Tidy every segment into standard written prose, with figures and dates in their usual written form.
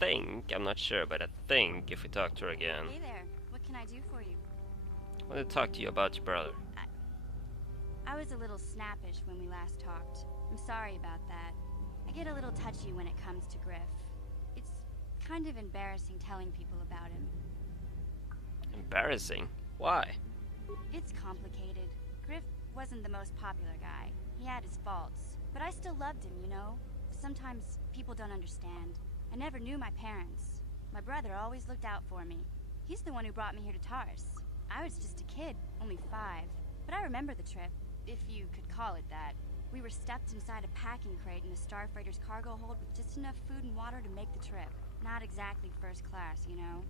think, I'm not sure, but I think if we talk to her again, Hey there, what can I do for you? I want to talk to you about your brother. I was a little snappish when we last talked. I'm sorry about that. I get a little touchy when it comes to Griff. It's kind of embarrassing telling people about him. Embarrassing? Why? It's complicated. Griff wasn't the most popular guy. He had his faults. But I still loved him, you know? Sometimes people don't understand. I never knew my parents. My brother always looked out for me. He's the one who brought me here to Tars. I was just a kid, only 5. But I remember the trip, if you could call it that. We were stuffed inside a packing crate in the Starfighter's cargo hold with just enough food and water to make the trip. Not exactly first class, you know?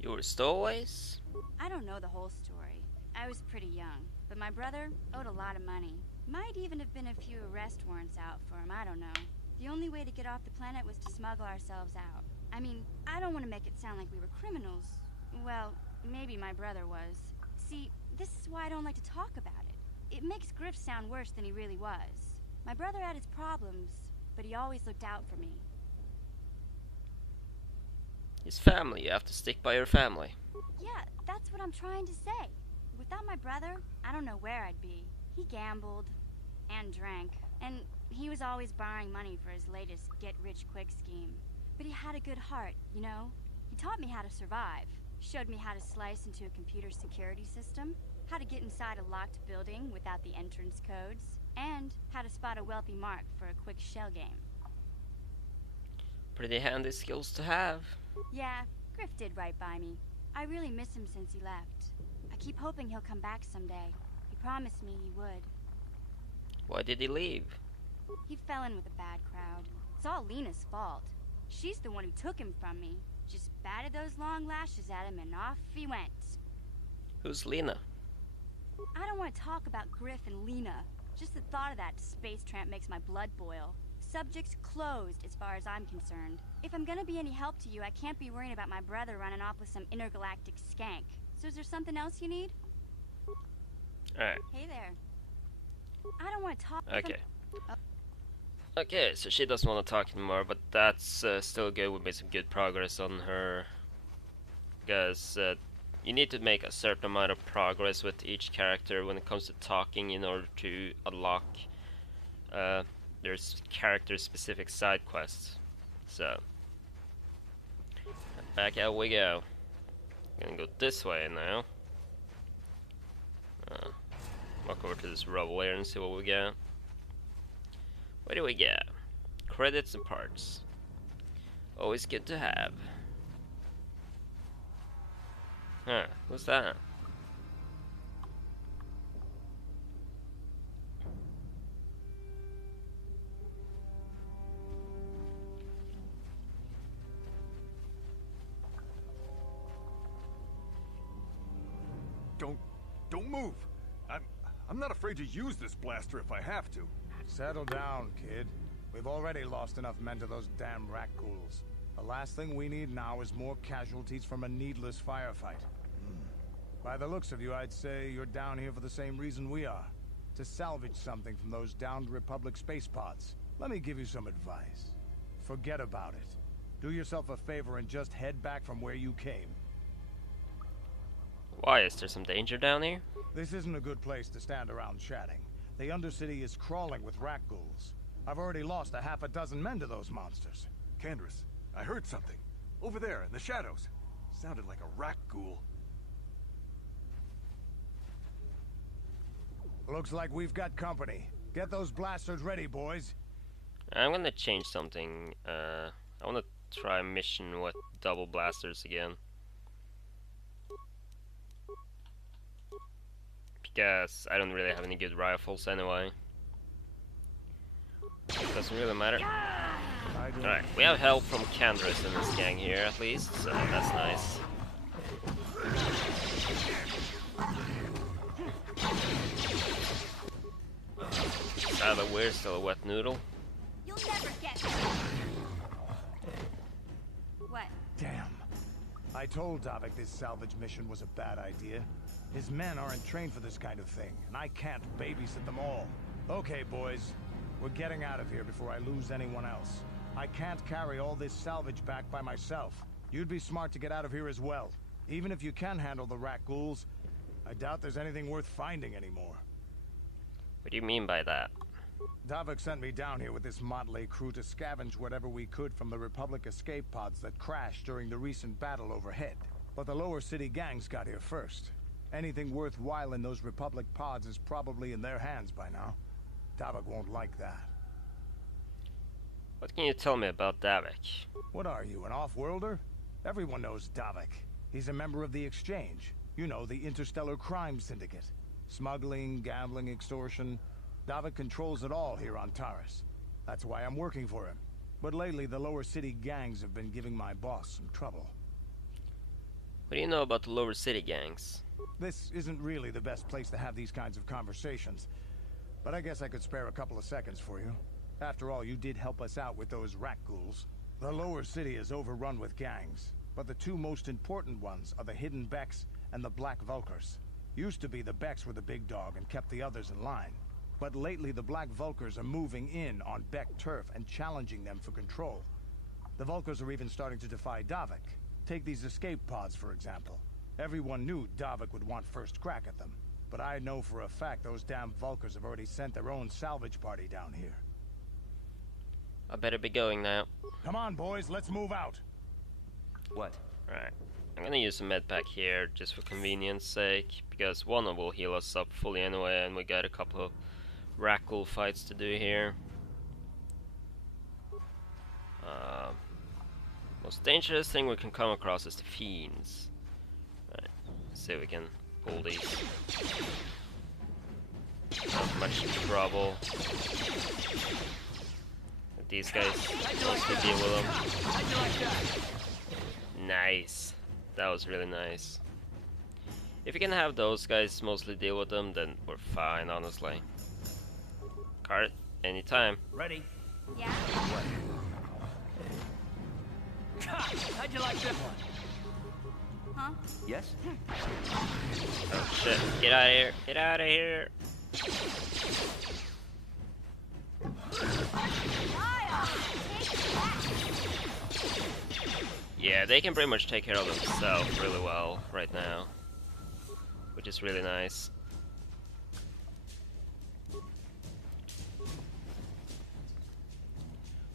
You were stowaways? I don't know the whole story. I was pretty young, but my brother owed a lot of money. Might even have been a few arrest warrants out for him, I don't know. The only way to get off the planet was to smuggle ourselves out. I mean, I don't want to make it sound like we were criminals. Well, maybe my brother was. See, this is why I don't like to talk about it. It makes Griff sound worse than he really was. My brother had his problems, but he always looked out for me. His family, you have to stick by your family. Yeah, that's what I'm trying to say. Without my brother, I don't know where I'd be. He gambled and drank, and he was always borrowing money for his latest get-rich-quick scheme. But he had a good heart, you know? He taught me how to survive, showed me how to slice into a computer security system, how to get inside a locked building without the entrance codes, and how to spot a wealthy mark for a quick shell game. Pretty handy skills to have. Yeah, Griff did right by me. I really miss him since he left. I keep hoping he'll come back someday. He promised me he would. Why did he leave? He fell in with a bad crowd. It's all Lena's fault. She's the one who took him from me. Just batted those long lashes at him and off he went. Who's Lena? I don't want to talk about Griff and Lena. Just the thought of that space tramp makes my blood boil. Subject's closed as far as I'm concerned. If I'm gonna be any help to you, I can't be worrying about my brother running off with some intergalactic skank. So is there something else you need? Alright, Hey there. I don't want to talk. okay. Okay, so she doesn't want to talk anymore, but that's still good. We made some good progress on her. Because you need to make a certain amount of progress with each character when it comes to talking in order to unlock there's character-specific side quests. So, back out we go. Gonna go this way now. Walk over to this rubble here and see what we get. What do we get? Credits and parts. Always good to have. Huh, what's that? Don't move. I'm not afraid to use this blaster if I have to. Settle down, kid. We've already lost enough men to those damn rat ghouls. The last thing we need now is more casualties from a needless firefight. By the looks of you, I'd say you're down here for the same reason we are. To salvage something from those downed Republic space pods. Let me give you some advice. Forget about it. Do yourself a favor and just head back from where you came. Why, is there some danger down here? This isn't a good place to stand around chatting. The Undercity is crawling with rat ghouls. I've already lost a half a dozen men to those monsters. Candace, I heard something. Over there, in the shadows. Sounded like a rat ghoul. Looks like we've got company. Get those blasters ready, boys. I'm gonna change something. I wanna try a mission with double blasters again. Because I don't really have any good rifles anyway. Doesn't really matter. Alright, we have help from Candace in this gang here at least, so that's nice. Sad that we're still a wet noodle. You'll never get me. What? Damn. I told Davik this salvage mission was a bad idea. His men aren't trained for this kind of thing, and I can't babysit them all. Okay, boys. We're getting out of here before I lose anyone else. I can't carry all this salvage back by myself. You'd be smart to get out of here as well. Even if you can handle the rat ghouls, I doubt there's anything worth finding anymore. What do you mean by that? Davik sent me down here with this motley crew to scavenge whatever we could from the Republic escape pods that crashed during the recent battle overhead. But the lower city gangs got here first. Anything worthwhile in those Republic pods is probably in their hands by now. Davik won't like that. What can you tell me about Davik? What are you, an off-worlder? Everyone knows Davik. He's a member of the Exchange. You know, the interstellar crime syndicate. Smuggling, gambling, extortion. Davik controls it all here on Taris. That's why I'm working for him. But lately, the lower city gangs have been giving my boss some trouble. What do you know about the lower city gangs? This isn't really the best place to have these kinds of conversations. But I guess I could spare a couple of seconds for you. After all, you did help us out with those rat ghouls. The lower city is overrun with gangs. But the two most important ones are the Hidden Becks and the Black Vulkars. Used to be the Becks were the big dog and kept the others in line. But lately the Black Vulkars are moving in on Beck turf and challenging them for control. The Vulkars are even starting to defy Davik. Take these escape pods, for example. Everyone knew Davik would want first crack at them. But I know for a fact those damn Vulkars have already sent their own salvage party down here. I better be going now. Come on, boys, let's move out. What? Alright. I'm gonna use a med pack here just for convenience sake, because one will heal us up fully anyway, and we got a couple of rat ghoul fights to do here. Most dangerous thing we can come across is the fiends. Right, let's see if we can pull these. Not much trouble. These guys, mostly deal with them. Nice. That was really nice. If you can have those guys mostly deal with them, then we're fine, honestly. Cart, anytime. Ready? Yeah? How'd you like this one? Huh? Yes? Oh shit, get out of here, get out of here. Yeah, they can pretty much take care of themselves really well right now, which is really nice.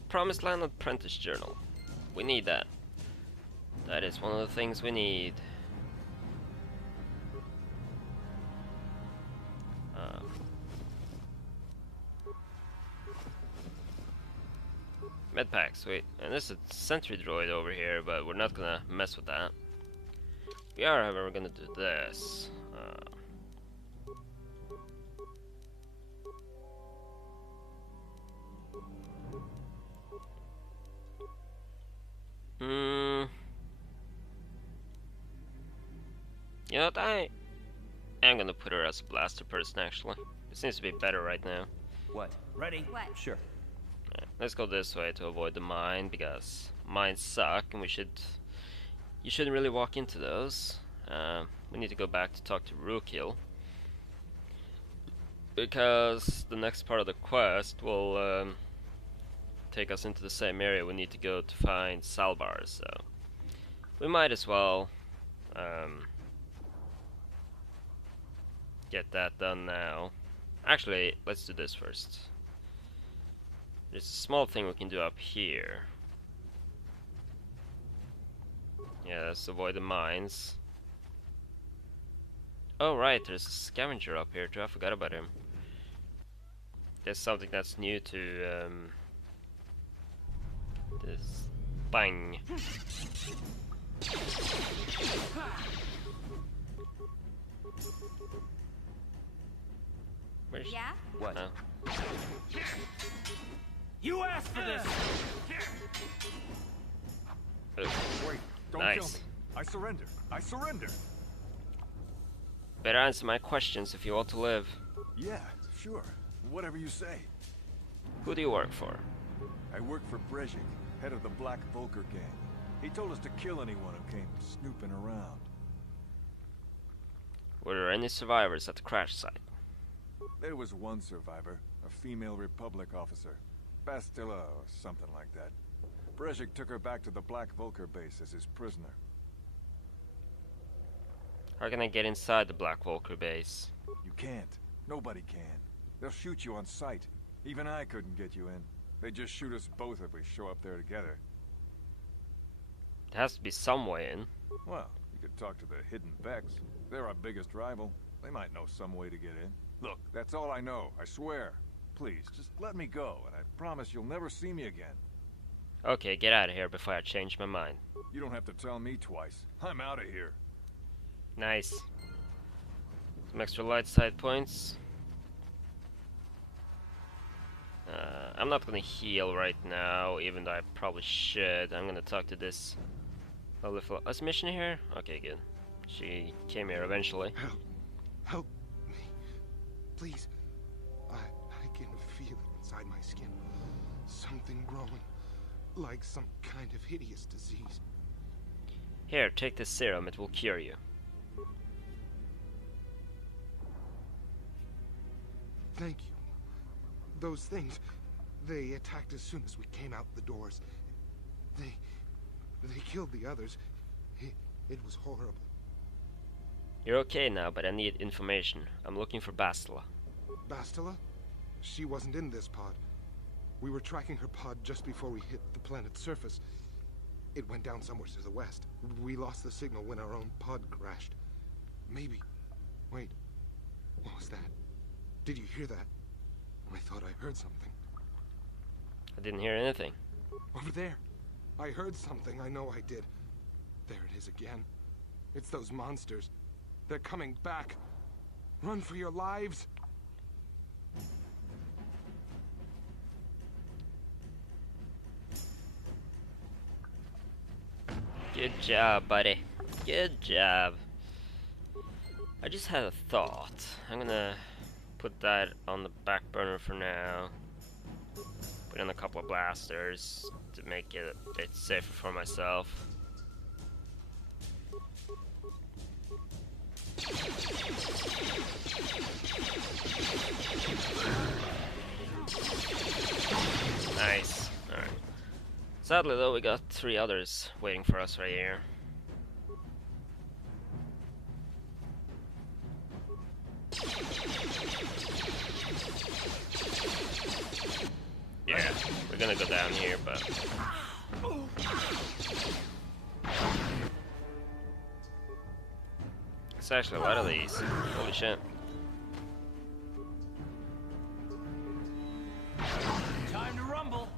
Promised Land Apprentice Journal. We need that. That is one of the things we need. Medpack, sweet. And there's a sentry droid over here, but we're not gonna mess with that. We are, however, gonna do this. You know what, I am gonna put her as a blaster person, actually. It seems to be better right now. What? Ready? What? Sure. Alright, let's go this way to avoid the mine, because mines suck, and you shouldn't really walk into those. We need to go back to talk to Rookil, because the next part of the quest will take us into the same area we need to go to find Salbar, so we might as well get that done now. Actually, let's do this first. There's a small thing we can do up here. Yeah, let's avoid the mines. Oh right, there's a scavenger up here too, I forgot about him. There's something that's new to this. Bang! Where's Yeah? What? Oh. You asked for this! Wait, don't Nice. kill me. I surrender. I surrender. Better answer my questions if you want to live. Yeah, sure. Whatever you say. Who do you work for? I work for Brezhik, head of the Black Vulkar gang. He told us to kill anyone who came snooping around. Were there any survivors at the crash site? There was one survivor, a female Republic officer. Bastila or something like that. Brezhik took her back to the Black Vulker base as his prisoner. How can I get inside the Black Vulker base? You can't. Nobody can. They'll shoot you on sight. Even I couldn't get you in. They just shoot us both if we show up there together. There has to be some way in. Well, you could talk to the Hidden Becks. They're our biggest rival. They might know some way to get in. Look, that's all I know, I swear. Please, just let me go, and I promise you'll never see me again. Okay, get out of here before I change my mind. You don't have to tell me twice. I'm out of here. Nice. Some extra light side points. I'm not gonna heal right now, even though I probably should. I'm gonna talk to this lovely fellow. Is Mission here? Okay, good. She came here eventually. Help me. Please. I can feel it inside my skin. Something growing. Like some kind of hideous disease. Here, take this serum. It will cure you. Thank you. Those things, they attacked as soon as we came out the doors. They killed the others. It was horrible. You're okay now, but I need information. I'm looking for Bastila. Bastila? She wasn't in this pod. We were tracking her pod just before we hit the planet's surface. It went down somewhere to the west. We lost the signal when our own pod crashed. Maybe. Wait. What was that? Did you hear that? I thought I heard something. I didn't hear anything. Over there. I heard something. I know I did. There it is again. It's those monsters. They're coming back. Run for your lives. Good job, buddy. Good job. I just had a thought. I'm gonna put that on the back burner for now. Put in a couple of blasters to make it a bit safer for myself. Nice. Alright. Sadly though, we got 3 others waiting for us right here. Yeah, we're gonna go down here, but... It's actually a lot of these. Holy shit. Time to rumble.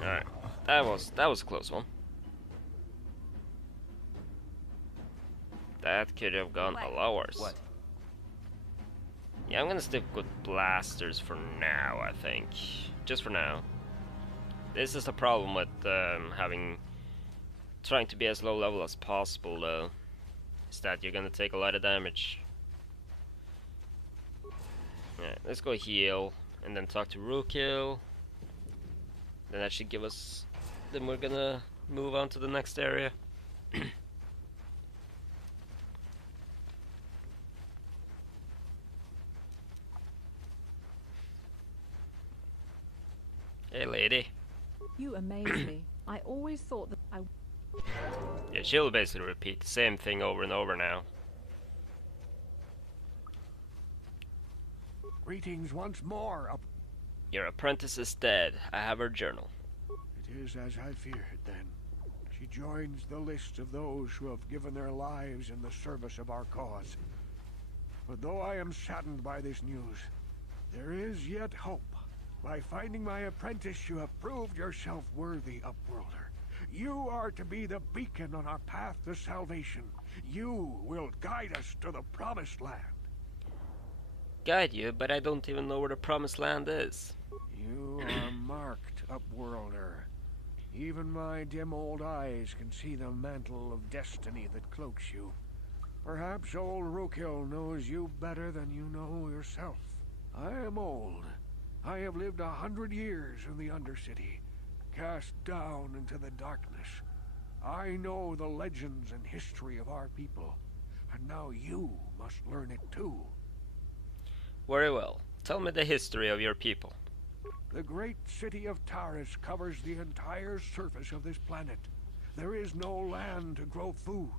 Alright. That was a close one. That could have gone a lot worse. What? Yeah, I'm gonna stick with blasters for now, I think. Just for now. This is the problem with trying to be as low level as possible, though. Is that you're gonna take a lot of damage. Yeah, let's go heal, and then talk to Rookil. Then that should give us... Then we're gonna move on to the next area. Hey, lady. You amaze me. I always thought that I... Yeah, she'll basically repeat the same thing over and over now. Greetings once more. Your apprentice is dead. I have her journal. It is as I feared, then. She joins the list of those who have given their lives in the service of our cause. But though I am saddened by this news, there is yet hope. By finding my apprentice, you have proved yourself worthy, Upworlder. You are to be the beacon on our path to salvation. You will guide us to the Promised Land. Guide you, but I don't even know where the Promised Land is. You are marked, Upworlder. Even my dim old eyes can see the mantle of destiny that cloaks you. Perhaps old Rookil knows you better than you know yourself. I am old. I have lived 100 years in the Undercity, cast down into the darkness. I know the legends and history of our people, and now you must learn it too. Very well. Tell me the history of your people. The great city of Taris covers the entire surface of this planet. There is no land to grow food.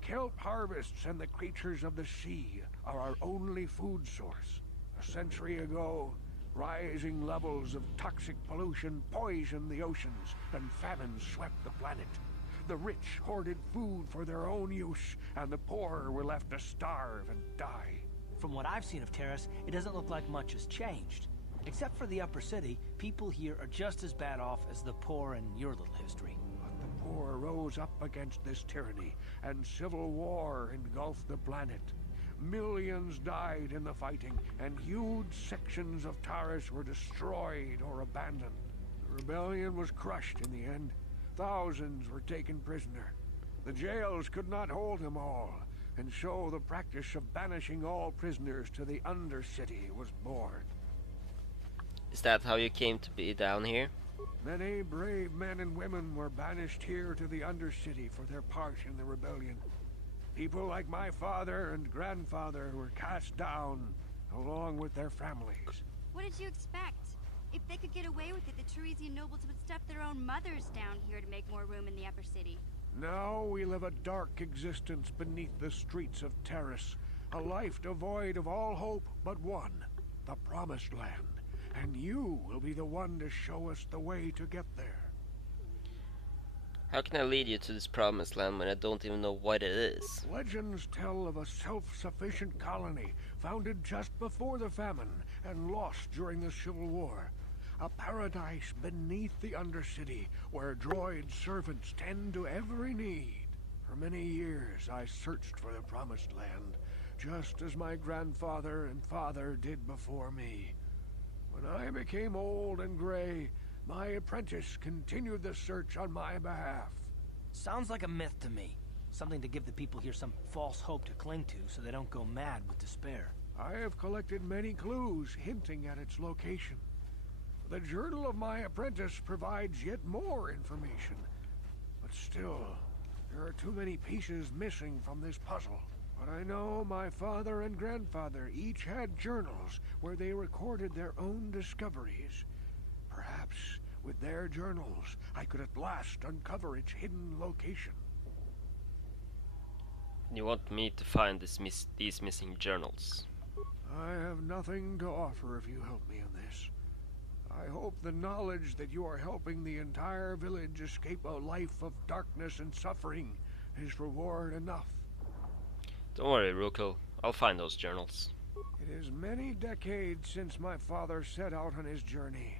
Kelp harvests and the creatures of the sea are our only food source. A century ago, rising levels of toxic pollution poisoned the oceans, and famine swept the planet. The rich hoarded food for their own use, and the poor were left to starve and die. From what I've seen of Terrace, it doesn't look like much has changed. Except for the upper city, people here are just as bad off as the poor in your little history. But the poor rose up against this tyranny, and civil war engulfed the planet. Millions died in the fighting, and huge sections of Taris were destroyed or abandoned. The rebellion was crushed in the end. Thousands were taken prisoner. The jails could not hold them all, and so the practice of banishing all prisoners to the Undercity was born. Is that how you came to be down here? Many brave men and women were banished here to the Undercity for their part in the rebellion. People like my father and grandfather were cast down, along with their families. What did you expect? If they could get away with it, the Teresian nobles would stuff their own mothers down here to make more room in the upper city. Now we live a dark existence beneath the streets of Taris, a life devoid of all hope but one, the Promised Land. And you will be the one to show us the way to get there. How can I lead you to this promised land when I don't even know what it is? Legends tell of a self-sufficient colony founded just before the famine and lost during the Civil War. A paradise beneath the Undercity where droid servants tend to every need. For many years I searched for the Promised Land, just as my grandfather and father did before me. When I became old and gray, my apprentice continued the search on my behalf. Sounds like a myth to me. Something to give the people here some false hope to cling to so they don't go mad with despair. I have collected many clues hinting at its location. The journal of my apprentice provides yet more information. But still, there are too many pieces missing from this puzzle. But I know my father and grandfather each had journals where they recorded their own discoveries. Perhaps with their journals, I could at last uncover its hidden location. You want me to find these missing journals? I have nothing to offer if you help me in this. I hope the knowledge that you are helping the entire village escape a life of darkness and suffering is reward enough. Don't worry, Rukel. I'll find those journals. It is many decades since my father set out on his journey,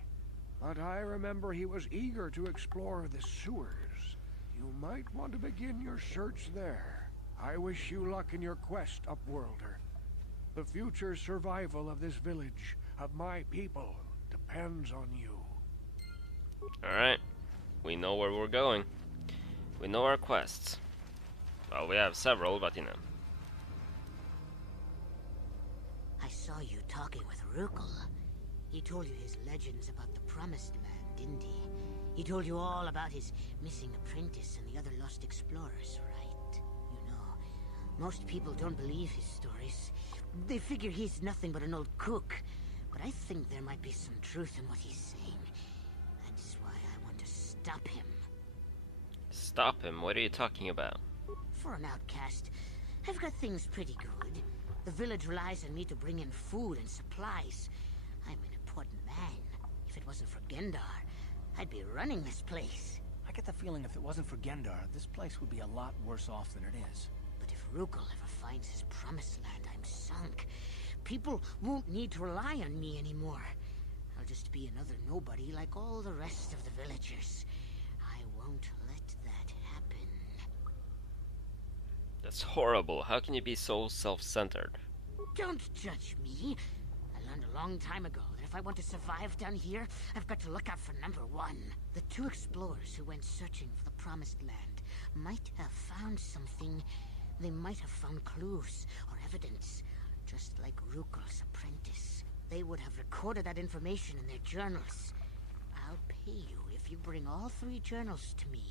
but I remember he was eager to explore the sewers. You might want to begin your search there. I wish you luck in your quest, Upworlder. The future survival of this village, of my people, depends on you. Alright. We know where we're going. We know our quests. Well, we have several, but you know. I saw you talking with Rukel. He told you his legends about the Promised Land, didn't he? He told you all about his missing apprentice and the other lost explorers, right? You know, most people don't believe his stories. They figure he's nothing but an old cook. But I think there might be some truth in what he's saying. That's why I want to stop him. Stop him? What are you talking about? For an outcast, I've got things pretty good. The village relies on me to bring in food and supplies. I'm an important man. If it wasn't for Gendar, I'd be running this place. I get the feeling if it wasn't for Gendar, this place would be a lot worse off than it is. But if Rukel ever finds his Promised Land, I'm sunk. People won't need to rely on me anymore. I'll just be another nobody like all the rest of the villagers. I won't let that happen. That's horrible. How can you be so self-centered? Don't judge me. I learned a long time ago that if I want to survive down here, I've got to look out for number one. The two explorers who went searching for the Promised Land might have found something. They might have found clues or evidence. Just like Rukel's apprentice. They would have recorded that information in their journals. I'll pay you if you bring all three journals to me.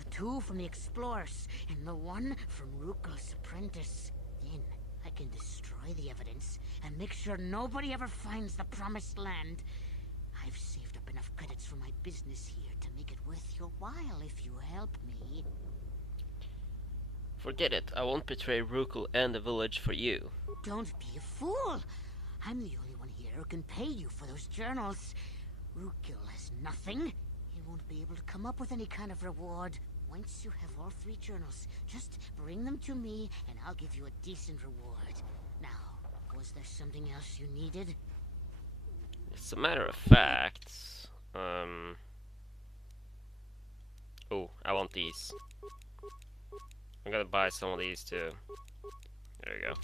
The two from the explorers, and the one from Rukel's apprentice. Then I can destroy the evidence and make sure nobody ever finds the Promised Land. I've saved up enough credits for my business here to make it worth your while if you help me. Forget it. I won't betray Rukul and the village for you. Don't be a fool. I'm the only one here who can pay you for those journals. Rukil has nothing. He won't be able to come up with any kind of reward. Once you have all 3 journals, just bring them to me and I'll give you a decent reward. Now, was there something else you needed? As a matter of fact, oh, I want these. I'm gonna buy some of these too. There you go.